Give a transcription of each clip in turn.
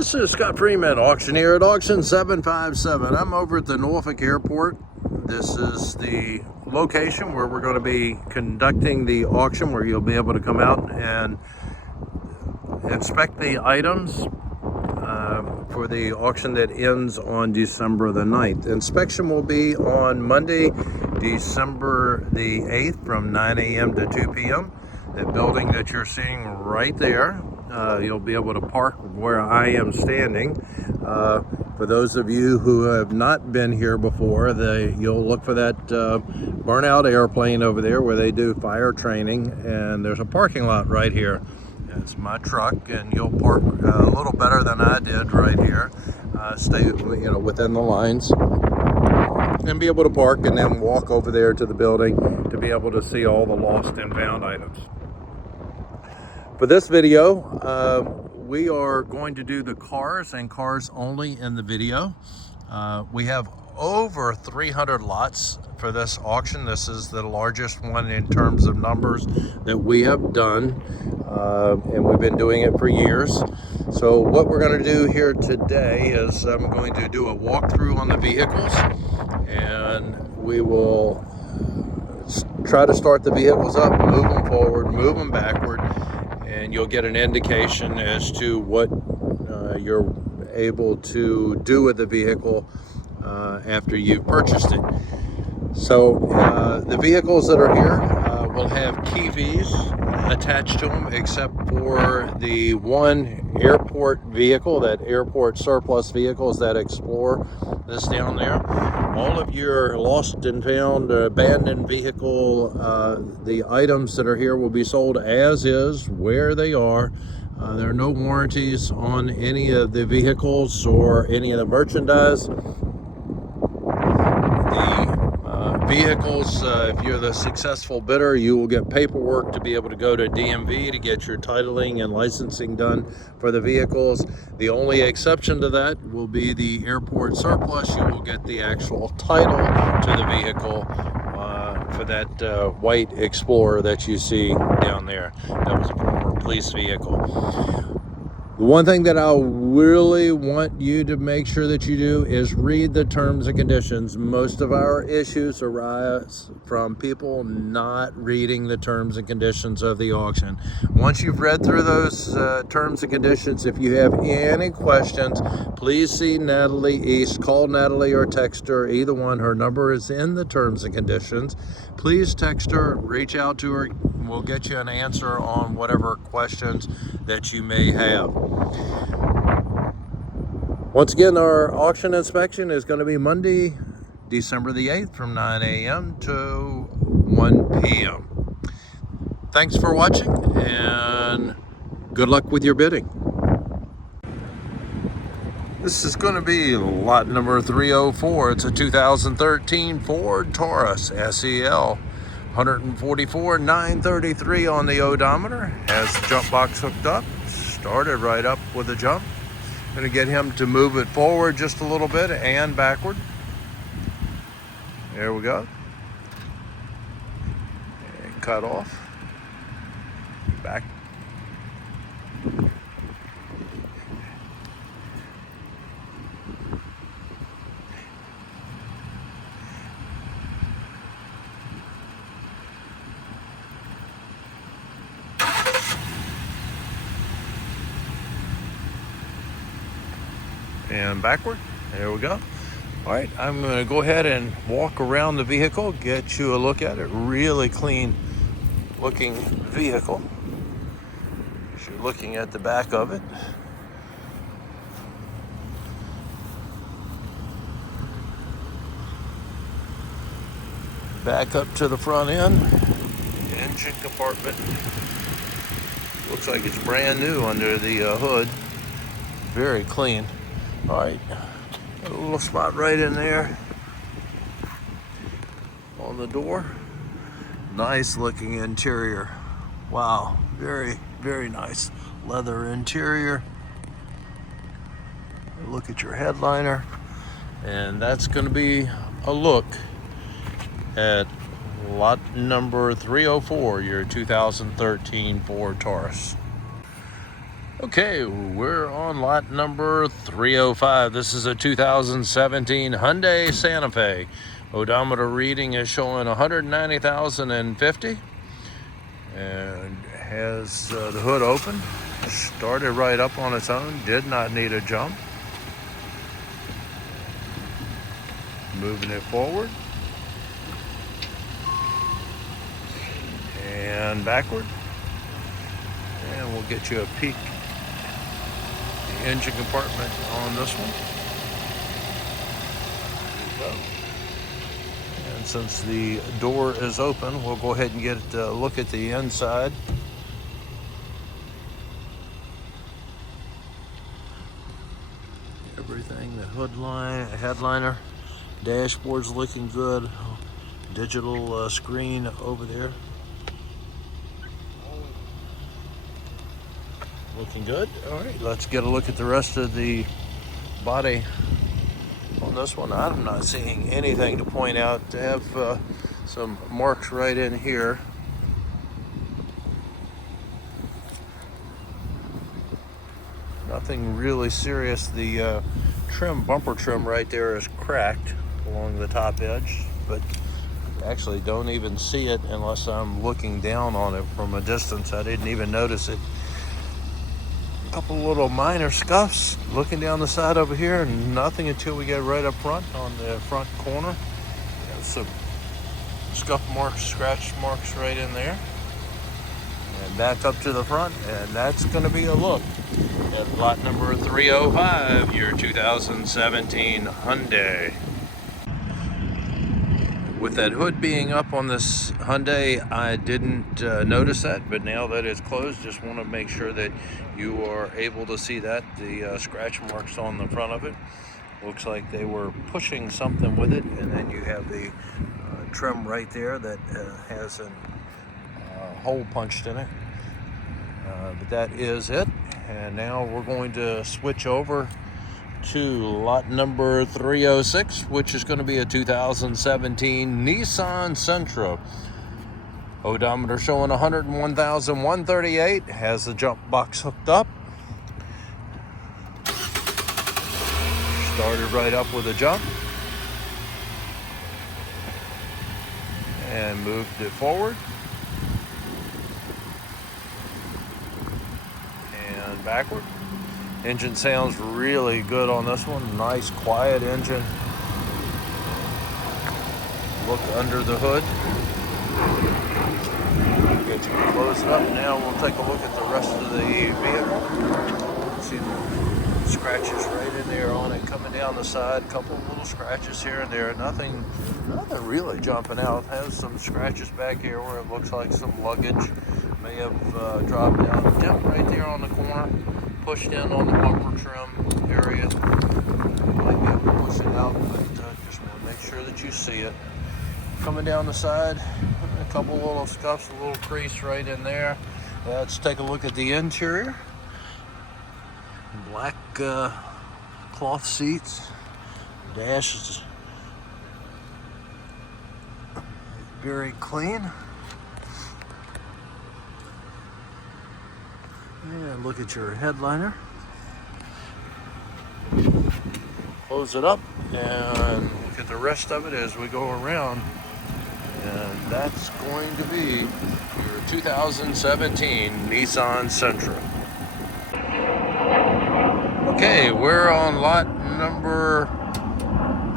This is Scott Freeman, auctioneer at Auction 757. I'm over at the Norfolk Airport. This is the location where we're going to be conducting the auction, where you'll be able to come out and inspect the items for the auction that ends on December the 9th. Inspection will be on Monday, December the 8th from 9 a.m. to 2 p.m. That building that you're seeing right there, you'll be able to park where I am standing. For those of you who have not been here before, you'll look for that burnout airplane over there where they do fire training, and there's a parking lot right here. It's my truck, and you'll park a little better than I did right here. Stay, within the lines, and be able to park, and then walk over there to the building to be able to see all the lost and found items. For this video, we are going to do the cars and cars only in the video. We have over 300 lots for this auction. This is the largest one in terms of numbers that we have done, and we've been doing it for years. So what we're going to do here today is I'm going to do a walkthrough on the vehicles, and we will try to start the vehicles up, move them forward, move them backward, and you'll get an indication as to what you're able to do with the vehicle after you've purchased it. So the vehicles that are here will have KVs attached to them, except for the one airport vehicle, that airport surplus vehicles, that Explorer that's down there. All of your lost and found abandoned vehicle, the items that are here will be sold as is, where they are. There are no warranties on any of the vehicles or any of the merchandise. Vehicles, if you're the successful bidder, you will get paperwork to be able to go to DMV to get your titling and licensing done for the vehicles. The only exception to that will be the airport surplus. You will get the actual title to the vehicle for that white Explorer that you see down there. That was a former police vehicle. The one thing that I really want you to make sure that you do is read the terms and conditions. Most of our issues arise from people not reading the terms and conditions of the auction. Once you've read through those terms and conditions, if you have any questions, please see Natalie East. Call Natalie or text her, either one. Her number is in the terms and conditions. Please text her, reach out to her. We'll get you an answer on whatever questions that you may have. Once again, our auction inspection is going to be Monday, December the 8th from 9 a.m. to 1 p.m. Thanks for watching, and good luck with your bidding. This is going to be lot number 304. It's a 2013 Ford Taurus SEL. 144,933 on the odometer. Has the jump box hooked up. Started right up with a jump. Going to get him to move it forward just a little bit and backward. There we go. And cut off. Back. And backward. There we go. All right, I'm going to go ahead and walk around the vehicle, get you a look at it. Really clean looking vehicle. As you're looking at the back of it. Back up to the front end. Engine compartment. Looks like it's brand new under the hood. Very clean. All right, a little spot right in there on the door. Nice looking interior. Wow, very, very nice leather interior. Look at your headliner. And that's going to be a look at lot number 304, your 2013 Ford Taurus. Okay, we're on lot number 305. This is a 2017 Hyundai Santa Fe. Odometer reading is showing 190,050 and has the hood open. Started right up on its own, did not need a jump. Moving it forward and backward. And we'll get you a peek at the engine compartment on this one. There you go. And since the door is open, we'll go ahead and get a look at the inside. Everything, the hood line, headliner, dashboard's looking good. Digital screen over there. Looking good. All right, let's get a look at the rest of the body on this one. I'm not seeing anything to point out. To have some marks right in here. Nothing really serious. The bumper trim right there is cracked along the top edge, but actually don't even see it unless I'm looking down on it from a distance. I didn't even notice it. A couple little minor scuffs looking down the side over here, and nothing until we get right up front on the front corner. There's some scuff marks, scratch marks right in there. And back up to the front, and that's going to be a look at lot number 305, your 2017 Hyundai. With that hood being up on this Hyundai, I didn't notice that, but now that it's closed, just want to make sure that you are able to see that. The scratch marks on the front of it. Looks like they were pushing something with it, and then you have the trim right there that has a hole punched in it. But that is it. And now we're going to switch over to lot number 306, which is going to be a 2017 Nissan Sentra. Odometer showing 101,138. Has the jump box hooked up. Started right up with a jump. And moved it forward. And backward. Engine sounds really good on this one. Nice, quiet engine. Look under the hood. Get you close it up. Now we'll take a look at the rest of the vehicle. See the scratches right in there on it coming down the side. Couple of little scratches here and there. Nothing really jumping out. Has some scratches back here where it looks like some luggage may have dropped down. Jump right there on the corner. Pushed in on the bumper trim area. You might be able to push it out, but just want to make sure that you see it. Coming down the side, a couple little scuffs, a little crease right in there. Let's take a look at the interior. Black cloth seats. Dash is very clean. And look at your headliner. Close it up and look at the rest of it as we go around. And that's going to be your 2017 Nissan Sentra. Okay, we're on lot number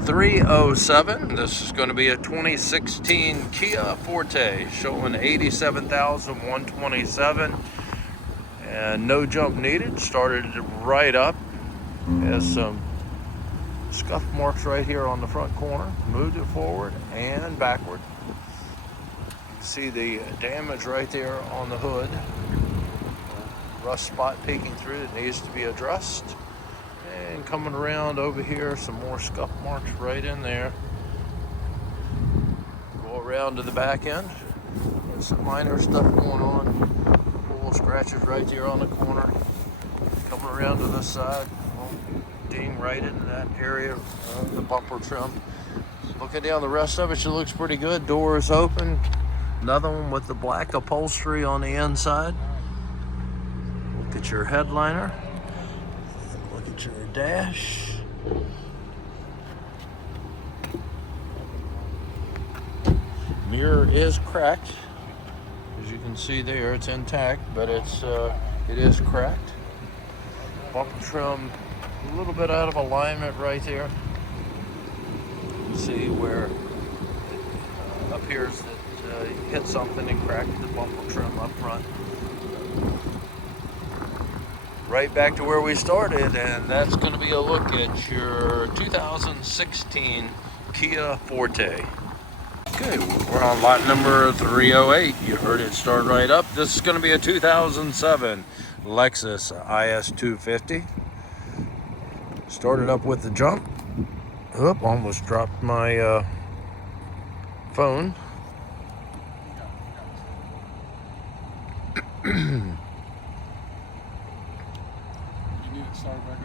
307. This is going to be a 2016 Kia Forte showing 87,127. And no jump needed. Started right up. Has some scuff marks right here on the front corner. Moved it forward and backward. You can see the damage right there on the hood. Rust spot peeking through that needs to be addressed. And coming around over here, some more scuff marks right in there. Go around to the back end. There's some minor stuff going on. Scratches right there on the corner. Coming around to this side, ding right into that area of the bumper trim. Looking down the rest of it, it looks pretty good. Door is open. Another one with the black upholstery on the inside. Look at your headliner. Look at your dash. Mirror is cracked. As you can see there, it's intact, but it is cracked. Bumper trim a little bit out of alignment right there. You can see where it appears that you hit something and cracked the bumper trim up front. Right back to where we started, and that's going to be a look at your 2016 Kia Forte. Okay, we're on lot number 308. You heard it start right up. This is going to be a 2007 Lexus IS-250. Started up with the jump. Oop, almost dropped my phone. You need it started back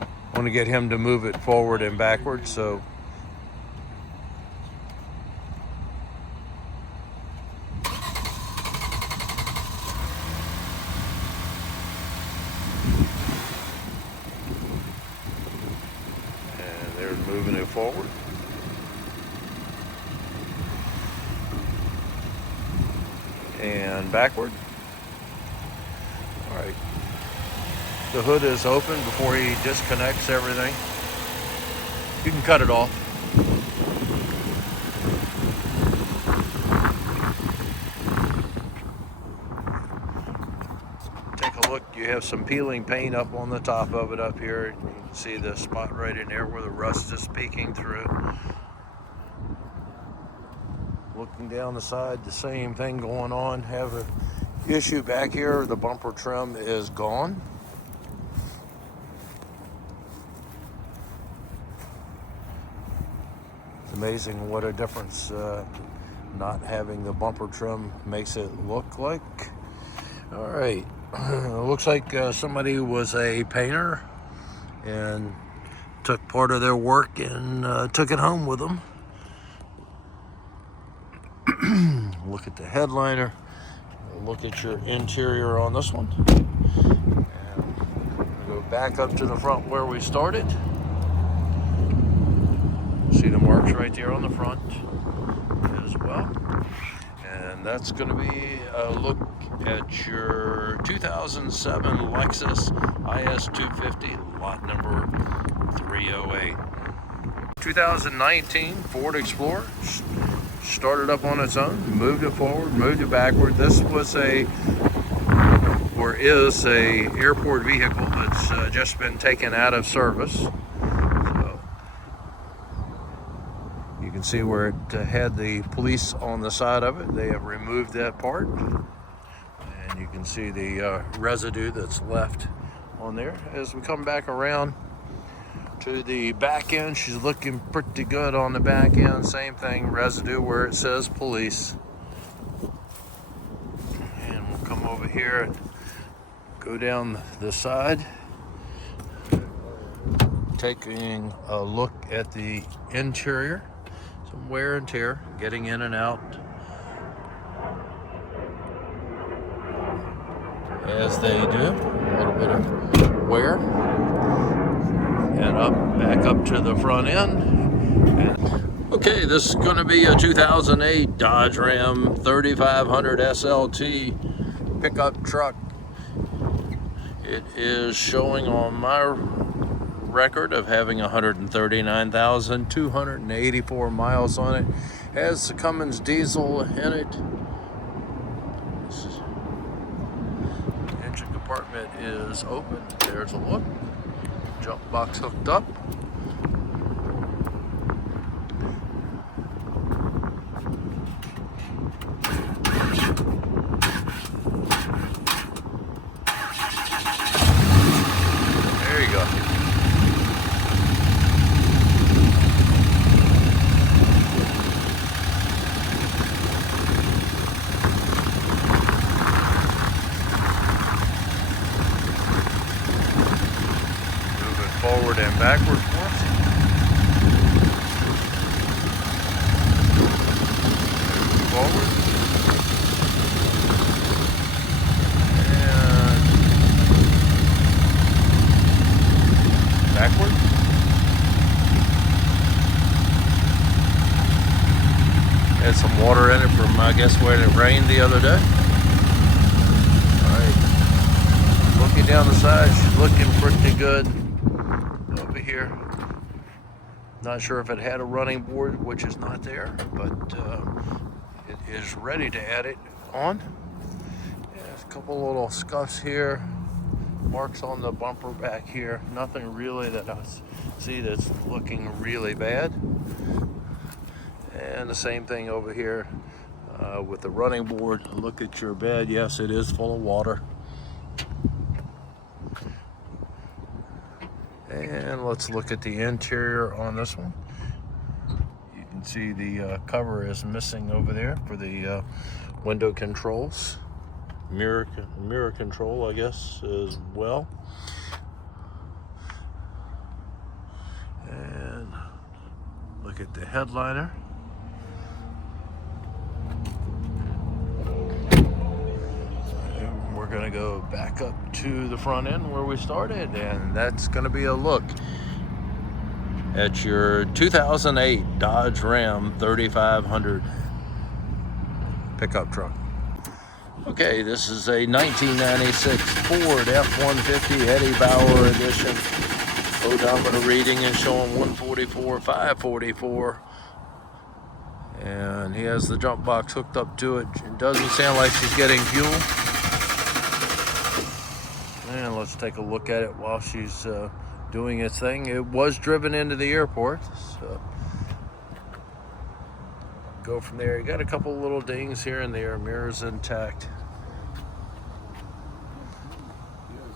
up? I want to get him to move it forward and backwards, so and they're moving it forward. And backward. All right. The hood is open before he disconnects everything. You can cut it off. Take a look. You have some peeling paint up on the top of it up here. You can see the spot right in there where the rust is peeking through. Looking down the side, the same thing going on. Have an issue back here. The bumper trim is gone. It's amazing what a difference not having the bumper trim makes it look like. All right, looks like somebody was a painter and took part of their work and took it home with them. Look at the headliner, look at your interior on this one, and go back up to the front where we started. See the marks right there on the front as well. And that's going to be a look at your 2007 Lexus IS-250, lot number 308. 2019 Ford Explorer. Started up on its own, moved it forward, moved it backward. This was is a airport vehicle that's just been taken out of service. So you can see where it had the police on the side of it. They have removed that part, and you can see the residue that's left on there. As we come back around to the back end, she's looking pretty good on the back end. Same thing, residue where it says police. And we'll come over here and go down the side, taking a look at the interior. Some wear and tear, getting in and out as they do. A little bit of wear. And back up to the front end. Okay, this is going to be a 2008 Dodge Ram 3500 SLT pickup truck. It is showing on my record of having 139,284 miles on it. Has the Cummins diesel in it. The engine compartment is open. There's a look. Jump box hooked up. There you go. Forward and backward for us. Move forward. And had some water in it from, I guess, when it rained the other day. Alright, looking down the side, she's looking pretty good over here. Not sure if it had a running board, which is not there, but it is ready to add it on. There's a couple little scuffs here, marks on the bumper back here. Nothing really that I see that's looking really bad. And the same thing over here with the running board. Look at your bed. Yes, it is full of water. And let's look at the interior on this one. You can see the cover is missing over there for the window controls. Mirror control, I guess, as well. And look at the headliner. And we're gonna go back up to the front end where we started, and that's gonna be a look at your 2008 Dodge Ram 3500 pickup truck. Okay, this is a 1996 Ford F-150 Eddie Bauer edition. Odometer reading is showing 144, 544. And he has the jump box hooked up to it. It doesn't sound like she's getting fuel. And let's take a look at it while she's doing its thing. It was driven into the airport, so go from there. You got a couple little dings here and there. Mirrors intact.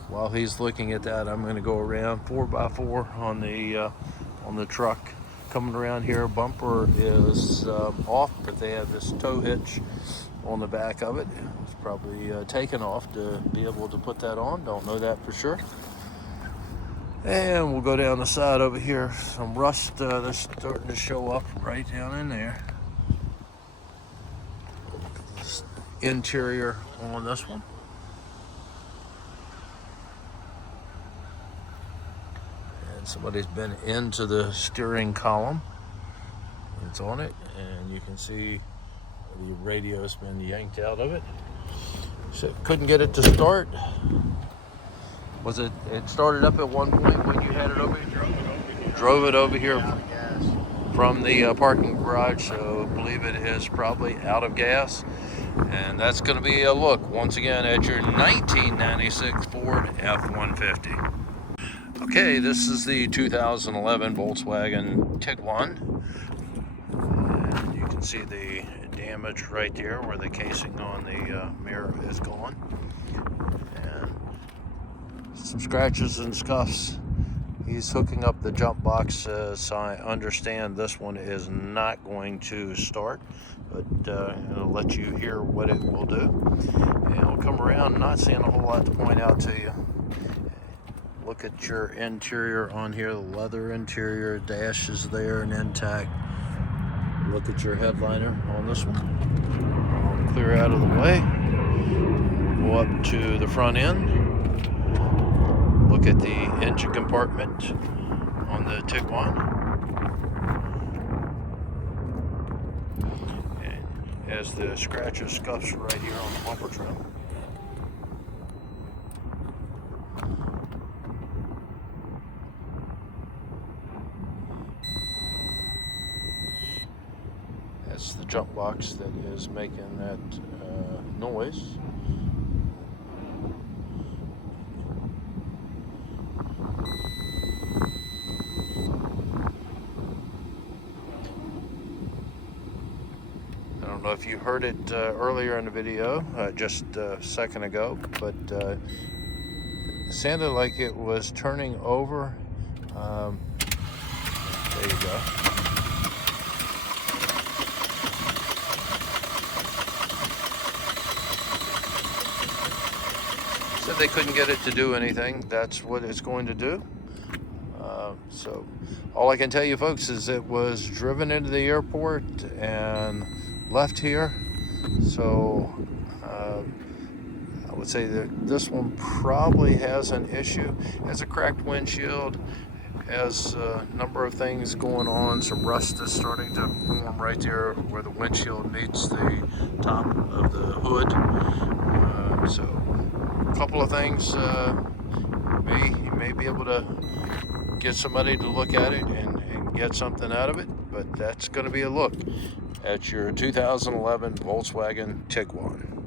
While he's looking at that, I'm going to go around 4x4 on the truck. Coming around here, bumper is off, but they have this tow hitch on the back of it. It's probably taken off to be able to put that on. Don't know that for sure. And we'll go down the side over here. Some rust that's starting to show up right down in there. This interior on this one. Somebody's been into the steering column. It's on it, and you can see the radio's been yanked out of it. So couldn't get it to start. Was it started up at one point when you had it over here? Drove it over here from the parking garage, so I believe it is probably out of gas. And that's going to be a look once again at your 1996 Ford F-150. Okay, this is the 2011 Volkswagen Tiguan. And you can see the damage right there where the casing on the mirror is gone. And some scratches and scuffs. He's hooking up the jump box, so I understand this one is not going to start, but I'll let you hear what it will do. And I'll come around, not seeing a whole lot to point out to you. Look at your interior on here, the leather interior, dash is there and intact. Look at your headliner on this one. I'll clear out of the way. We'll go up to the front end. Look at the engine compartment on the Tiguan. And as the scratches, scuffs right here on the bumper trim. That's the jump box that is making that noise. I don't know if you heard it earlier in the video, just a second ago, but it sounded like it was turning over. There you go. Said they couldn't get it to do anything. That's what it's going to do. So all I can tell you folks is it was driven into the airport and left here. So I would say that this one probably has an issue. It has a cracked windshield. has a number of things going on. Some rust is starting to form right there where the windshield meets the top of the hood. So a couple of things, you may be able to get somebody to look at it and get something out of it, but that's going to be a look at your 2011 Volkswagen Tiguan.